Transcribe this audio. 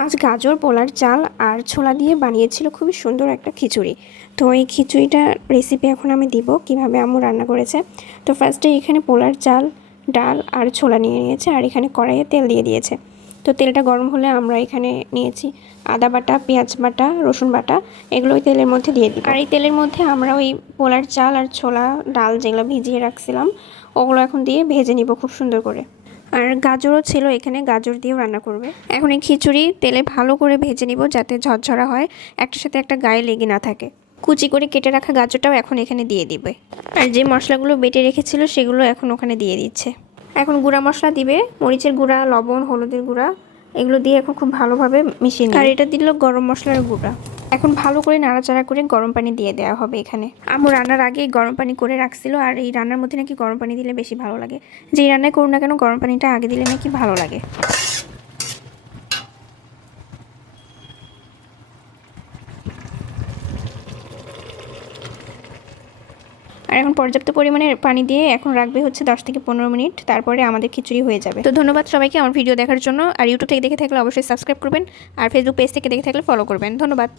আজ গাজর, পোলার চাল আর ছোলা দিয়ে বানিয়েছিল খুবই সুন্দর একটা খিচুড়ি। তো এই খিচুড়িটার রেসিপি এখন আমি দিব কিভাবে আম্মু রান্না করেছে। তো ফার্স্টে এখানে পোলার চাল, ডাল আর ছোলা নিয়ে নিয়েছে, আর এখানে কড়াইয়ে তেল দিয়ে দিয়েছে। তো তেলটা গরম হলে আমরা এখানে নিয়েছি আদা বাটা, পেঁয়াজ বাটা, রসুন বাটা, এগুলো ওই তেলের মধ্যে দিয়ে দিই। আর এই তেলের মধ্যে আমরা ওই পোলার চাল আর ছোলা, ডাল যেগুলো ভিজিয়ে রাখছিলাম ওগুলো এখন দিয়ে ভেজে নিব খুব সুন্দর করে। আর গাজরও ছিল এখানে, গাজর দিয়েও রান্না করবে। এখন এই খিচুড়ি তেলে ভালো করে ভেজে নিব যাতে ঝরঝরা হয়, একটার সাথে একটা গায়ে লেগে না থাকে। কুচি করে কেটে রাখা গাজরটাও এখন এখানে দিয়ে দিবে। আর যে মশলাগুলো বেটে রেখেছিল সেগুলো এখন ওখানে দিয়ে দিচ্ছে। এখন গুঁড়া মশলা দিবে, মরিচের গুঁড়া, লবণ, হলুদের গুঁড়া, এগুলো দিয়ে এখন খুব ভালোভাবে মিশিয়ে নিবে। আর এটা দিল গরম মশলার গুঁড়া। এখন ভালো করে নাড়াচাড়া করে গরম পানি দিয়ে দেওয়া হবে এখানে। আম্মু রান্নার আগে গরম পানি করে রাখছিল, আর এই রান্নার মধ্যে নাকি গরম পানি দিলে বেশি ভালো লাগে। যেই রান্নায় করুন না কেন গরম পানিটা আগে দিলে নাকি ভালো লাগে। আর এখন পর্যাপ্ত পরিমাণে পানি দিয়ে এখন রাখবে হচ্ছে 10 থেকে 15 মিনিট, তারপরে আমাদের খিচুড়ি হয়ে যাবে। তো ধন্যবাদ সবাইকে আমার ভিডিও দেখার জন্য। আর ইউটিউব থেকে দেখে থাকলে অবশ্যই সাবস্ক্রাইব করবেন, আর ফেসবুক পেজ থেকে দেখে থাকলে ফলো করবেন। ধন্যবাদ।